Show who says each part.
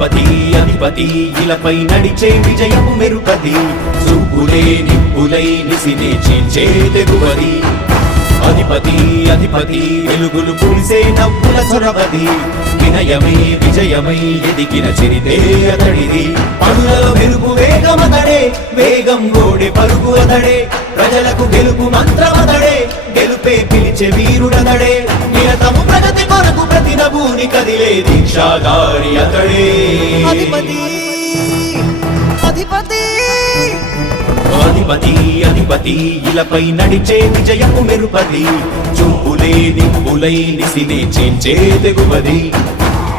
Speaker 1: అధిపతి అధిపతి ఇలపై నడిచే విజయము మెరుపతి చూపులే నిప్పులై నిసినే చీల్చే తెగువది. అధిపతి అధిపతి వెలుగులు పులిసే నవ్వుల చొరవది. వినయమై విజయమై ఎదిగిన చిరితే అతడిది. పనులలో మెరుగు వేగమతడే వేగం గోడె పరుగు అతడే. ప్రజలకు గెలుపు మంత్రమతడే గెలుపే పిలిచే వీరుడతడే. నిరత నభూని కదిలే దీక్షాగారి అతడే.
Speaker 2: అధిపతి అధిపతి.
Speaker 1: అధిపతి అధిపతి ఇలపై నడిచే విజయము మెరుపది. చూపులే నిప్పులై నిసినే చేంచే తెగువది.